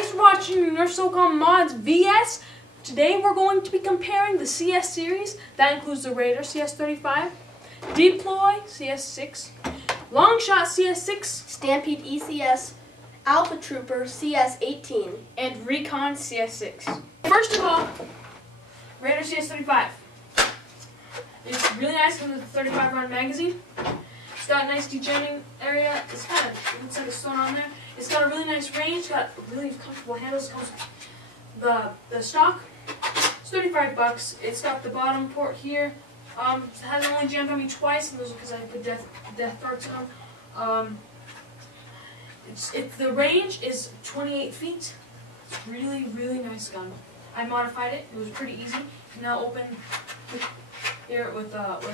Thanks for watching Nerf Socom Mods VS. Today we're going to be comparing the CS series. That includes the Raider CS35, Deploy CS6, Longshot CS6, Stampede ECS, AlphaTrooper CS18, and Recon CS6. First of all, Raider CS35. It's really nice in the 35 round magazine. It's got a nice dejamming area. It's kind of looks like a stone on there. It's got a really nice range. It's got really comfortable handles. It comes with the stock. It's $35. It's got the bottom port here. It has only jammed on me twice, and those are because I put death darts on them. The range is 28 feet. It's really, really nice gun. I modified it. It was pretty easy. You can now open here without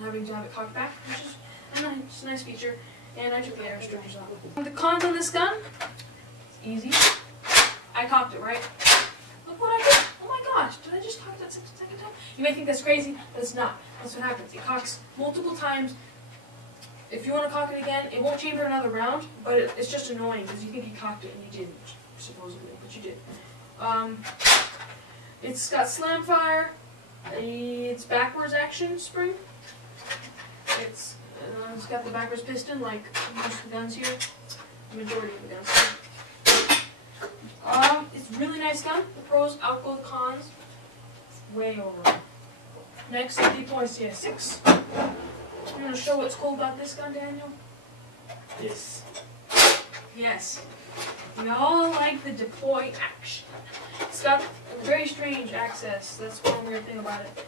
having to have it cocked back, which is a nice feature. And I took the air strippers off. The cons on this gun, it's easy. I cocked it, right? Look what I did. Oh my gosh, did I just cock that second time? You may think that's crazy, but it's not. That's what happens. It cocks multiple times. If you want to cock it again, it won't chamber another round, but it's just annoying because you think you cocked it and you didn't, supposedly, but you did. It's got slam fire. It's backwards action spring. It's got the backwards piston like most of the guns here. The majority of the guns. It's a really nice gun. The pros outgo the cons. It's way over. Next, the Deploy CS6. I'm going to show what's cool about this gun, Daniel. This. Yes. We all like the deploy action. It's got a very strange access. That's one weird thing about it.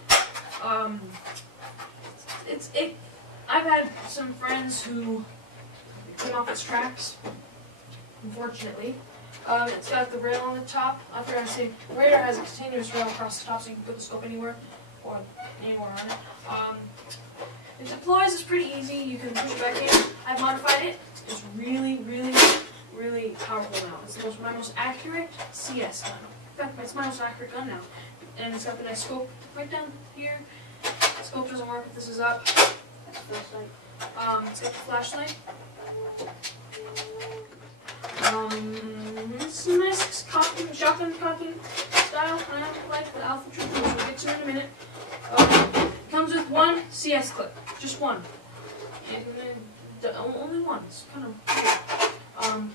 I've had some friends who came off its tracks, unfortunately. It's got the rail on the top. I forgot to say, the Raider has a continuous rail across the top so you can put the scope anywhere or anywhere on it. It deploys is pretty easy. You can push it back in. I've modified it. It's really, really, really powerful now. It's my most accurate CS gun. In fact, it's my most accurate gun now. And it's got the nice scope right down here. The scope doesn't work if this is up. It's got the flashlight. It's a nice shotgun cocking style, kind of like the AlphaTrooper, which we'll get to in a minute. It comes with one CS clip, just one. And only one. It's kind of weird.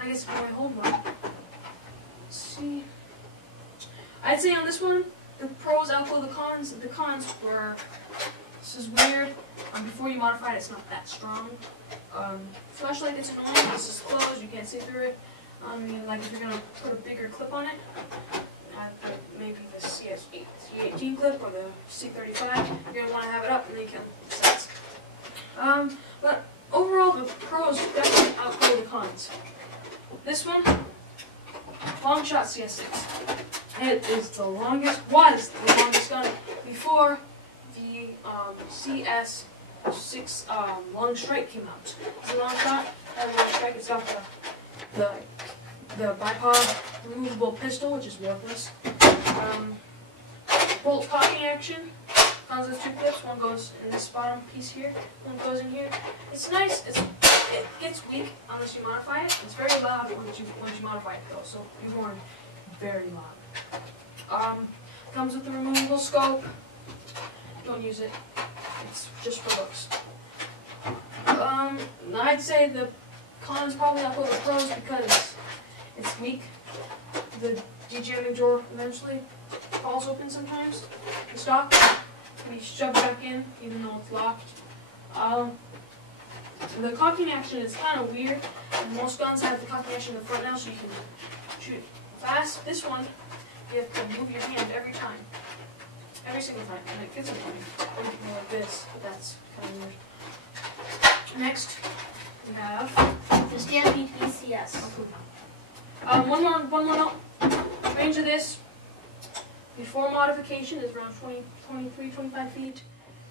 I guess if I hold one. Let's see. I'd say on this one, the pros outgo the cons. The cons were, this is weird. Before you modify it, it's not that strong. Flashlight is annoying. This is closed. You can't see through it. Like if you're gonna put a bigger clip on it, maybe the CS18 clip or the C35, you're gonna want to have it up, and then you can sense. But overall, the pros definitely outgo the cons. This one, Longshot CS6. It is was the longest gun before the CS6 long strike came out. It's a long shot, has a long strike. It's got the bipod removable pistol, which is worthless. Bolt cocking action. Comes with two clips. One goes in this bottom piece here. One goes in here. It's nice. It gets weak unless you modify it. It's very loud once you modify it though. So you're going very loud. Comes with the removable scope. Don't use it. It's just for looks. I'd say the cons probably outgo the pros because it's weak. The dejamming drawer eventually falls open sometimes. The stock can be shoved back in even though it's locked. The cocking action is kind of weird. Most guns have the cocking action in the front now so you can shoot fast. This one, you have to move your hand every time. Every single time, and it gets annoying. Or you can go like this, but that's kind of weird. Next, we have the Stampede ECS. One more note. Range of this before modification is around 23, 25 feet.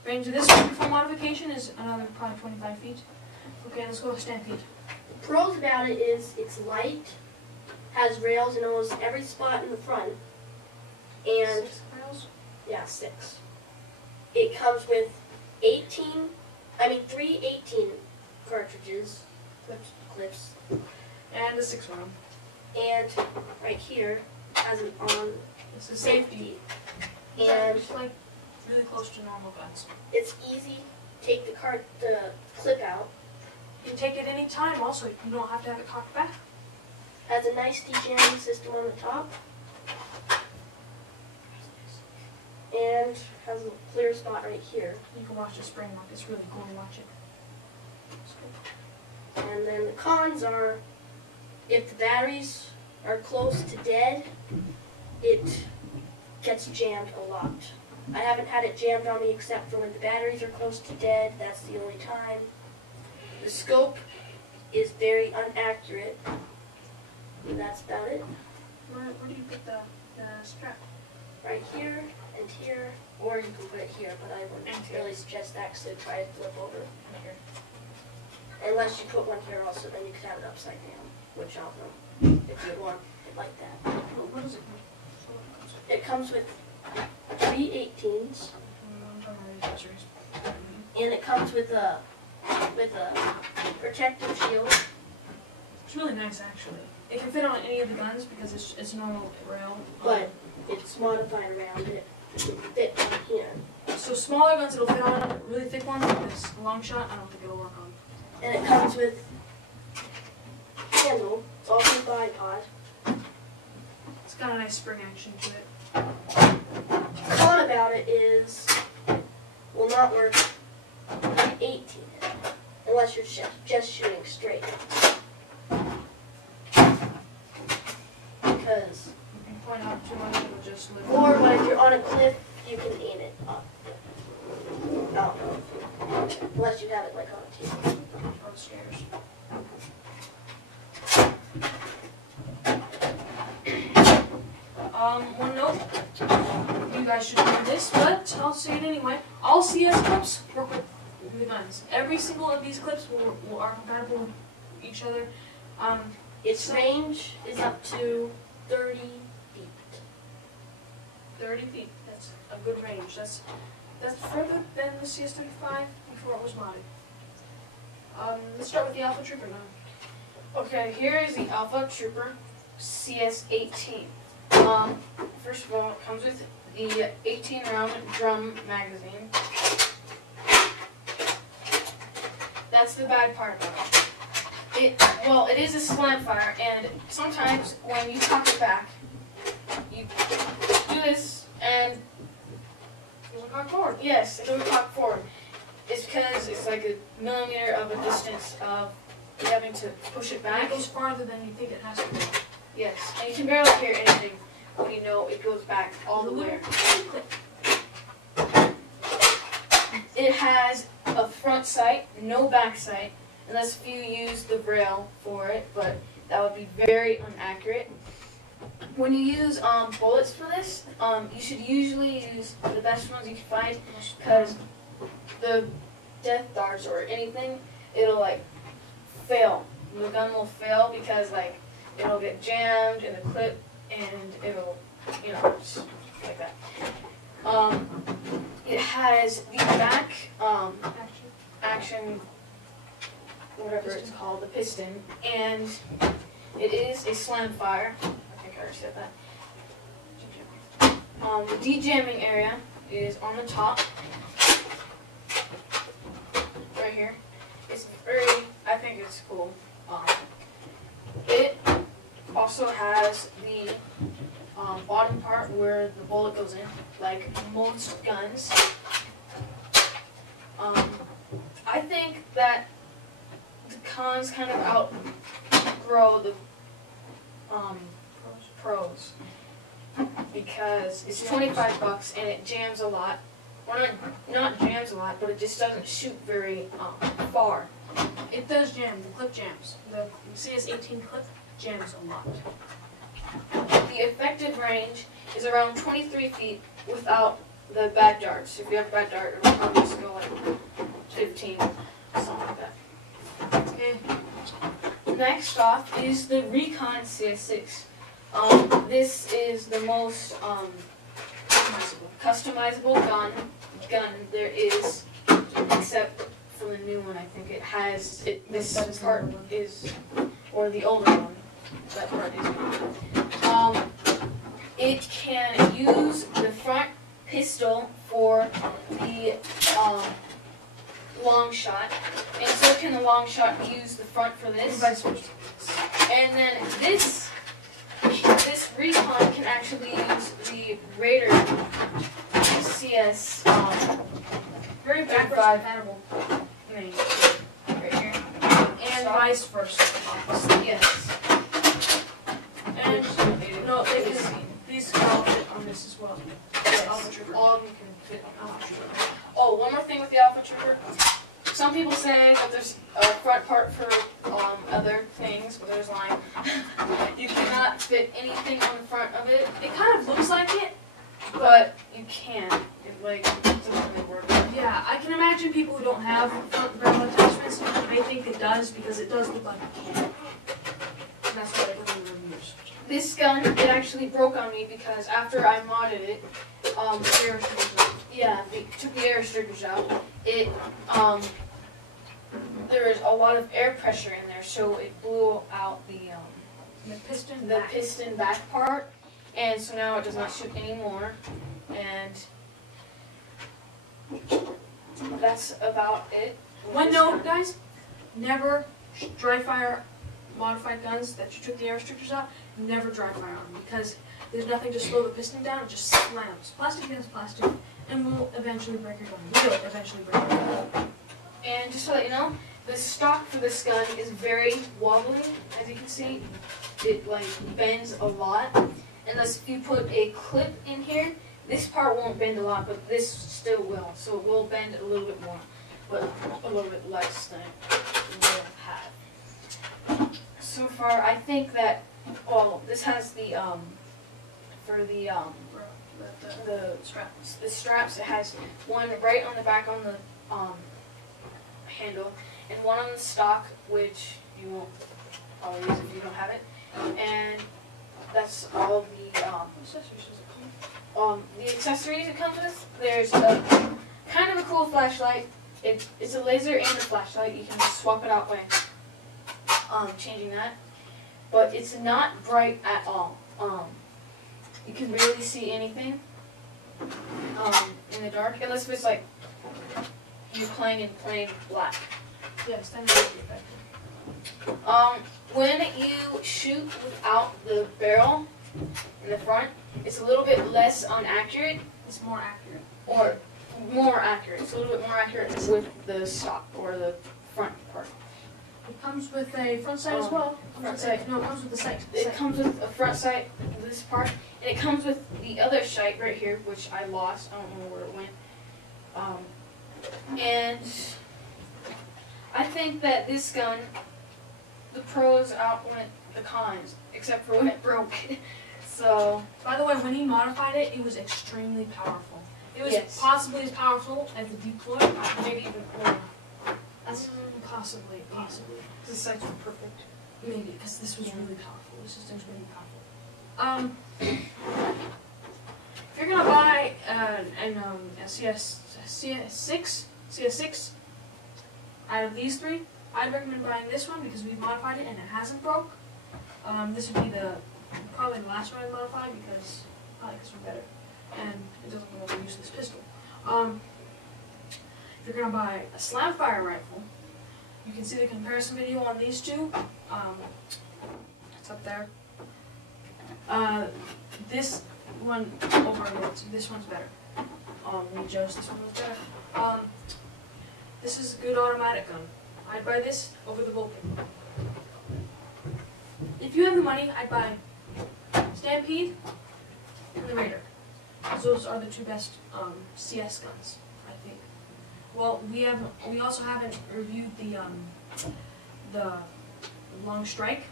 Range of this one before modification is another probably 25 feet. Okay, let's go to Stampede. The pros about it is it's light, has rails in almost every spot in the front, and 6 rails? Yeah, 6. It comes with 3 18 cartridges, clips, and a 6 round. and right here has an on It's a safety. and It's like really close to normal guns. it's easy. Take the clip out. You can take it any time. Also, you don't have to have it cocked back. Has a nice dejamming system on the top, and has a clear spot right here. You can watch the spring lock. It's really cool to watch it. It's cool. And then the cons are, if the batteries are close to dead, it gets jammed a lot. I haven't had it jammed on me except for when the batteries are close to dead. That's the only time. The scope is very inaccurate. And that's about it. Where do you put the strap? Right here and here, or you can put it here, but I wouldn't really suggest that because it'd try to flip over. Here. Unless you put one here also, then you could have it upside down, which I don't know if you'd want it like that. What does it come? So what comes with? It comes with 3 18s, and it comes with a protective shield. It's really nice, actually. It can fit on any of the guns because it's a normal rail. But it's modified around it to fit on here. So smaller guns it'll fit on, really thick ones like this Longshot, I don't think it'll work on. And it comes with handle. It's also bipod. It's got a nice spring action to it. The con about it is will not work 18 unless you're just shooting straight. Because, You can point out too much, it'll just live. or when you're on a cliff, you can aim it up. No, unless you have it like on a TV. Or the stairs. One note, you guys should know this, but I'll say it anyway. All CS clips work with the guns. Every single of these clips are compatible with each other. Its range is up to 30 feet. 30 feet. That's a good range. That's further than the CS35 before it was modded. Let's start with the AlphaTrooper now. Okay, here is the AlphaTrooper CS18. First of all, it comes with the 18-round drum magazine. That's the bad part of it. It is a slam fire, and sometimes when you cock it back, you do this, and it doesn't cock forward. Yes, it doesn't cock forward. It's because it's like a millimeter of a distance of you having to push it back. It goes farther than you think it has to go. Yes, and you can barely hear anything when you know it goes back all the way. It has a front sight, no back sight, unless you use the rail for it, but that would be very inaccurate. When you use bullets for this, you should usually use the best ones you can find, because the death darts or anything, it'll like fail. The gun will fail because like it'll get jammed in the clip and it'll, just like that. It has the back action, whatever it's called, the piston, and it is a slam fire. I think I already said that. The dejamming area is on the top, right here. It's I think it's cool. It also has the bottom part where the bullet goes in, like most guns. I think that the cons kind of outgrow the pros because it's $25 and it jams a lot. Well, not jams a lot, but it just doesn't shoot very far. It does jam. The clip jams. The CS18 clip jams a lot. The effective range is around 23 feet without the bad darts. If you have a bad dart, it'll probably just go like 15, something like that. Okay. Next off is the Recon CS6. This is the most customizable gun there is, except for the new one. I think it has this part is, or the older one. That part is. it can use the front pistol for the Longshot, and so can the Longshot use the front for this. And then this Recon can actually use the Raider CS Very backwards compatible. right here. And vice versa. Yes. And no, these can all fit on this as well. Yes. AlphaTrooper. All of them can fit on AlphaTrooper. Oh, one more thing with the AlphaTrooper. Some people say that there's a front part for other things, but there's lying. You cannot fit anything on the front of it. It kind of looks like it, But you can. It doesn't really work. yeah, I can imagine people who don't have front barrel attachments may think it does because it does look like it can. And that's what I put in the reviews. This gun, it actually broke on me because after I modded it, took the air restrictors out. There was a lot of air pressure in there, so it blew out the piston back part, and so now it does not shoot anymore. And that's about it. One note, guys, never dry fire modified guns that you took the air restrictors out. Never dry fire on them because there's nothing to slow the piston down. It just slams. Plastic against plastic, and will eventually break your gun. Will eventually break your gun. And just to let you know, the stock for this gun is very wobbly, as you can see. It bends a lot. Unless if you put a clip in here, this part won't bend a lot, but this still will. So it will bend a little bit more, but a little bit less than it will have. So far, I think that this has the straps. It has one right on the back on the handle, and one on the stock, which you won't probably use if you don't have it. And that's all the accessories it comes with. There's a kind of a cool flashlight. It's a laser and a flashlight. You can just swap it out by changing that. But it's not bright at all. You can barely see anything in the dark, unless if it's like you're playing in plain black. Yes, that is effective. When you shoot without the barrel in the front, it's a little bit less inaccurate. It's more accurate. Or more accurate. It's a little bit more accurate with the stock or the front part. It comes with a front sight as well. Front sight. No, it comes with the sight. It comes with a front sight, this part, and it comes with the other sight right here, which I lost. I don't know where it went. And I think that this gun, the pros outwent the cons, except for when it broke. So, by the way, when he modified it, it was extremely powerful. It was yes. possibly as powerful as the deploy, maybe even more. That's possibly. The sights were perfect. Maybe, because this was really powerful. This system's really powerful. If you're gonna buy a CS6 out of these three, I'd recommend buying this one because we've modified it and it hasn't broke. This would be probably the last one I modified because we're better and it doesn't go over useless pistol. If you're gonna buy a slam fire rifle, you can see the comparison video on these two. It's up there. This one over this one's better. We chose this one was better. This is a good automatic gun. I'd buy this over the Vulcan. If you have the money, I'd buy Stampede and the Raider. Those are the two best CS guns, I think. Well, we also haven't reviewed the Long Strike,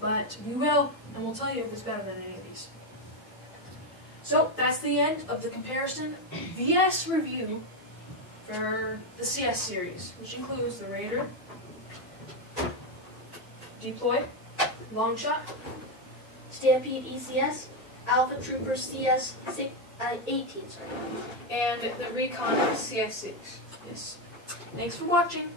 but we will, and we'll tell you if it's better than any of these. So that's the end of the comparison VS review for the CS series, which includes the Raider, Deploy, Longshot, Stampede ECS, AlphaTrooper CS 18, and the Recon CS6. Yes. Thanks for watching.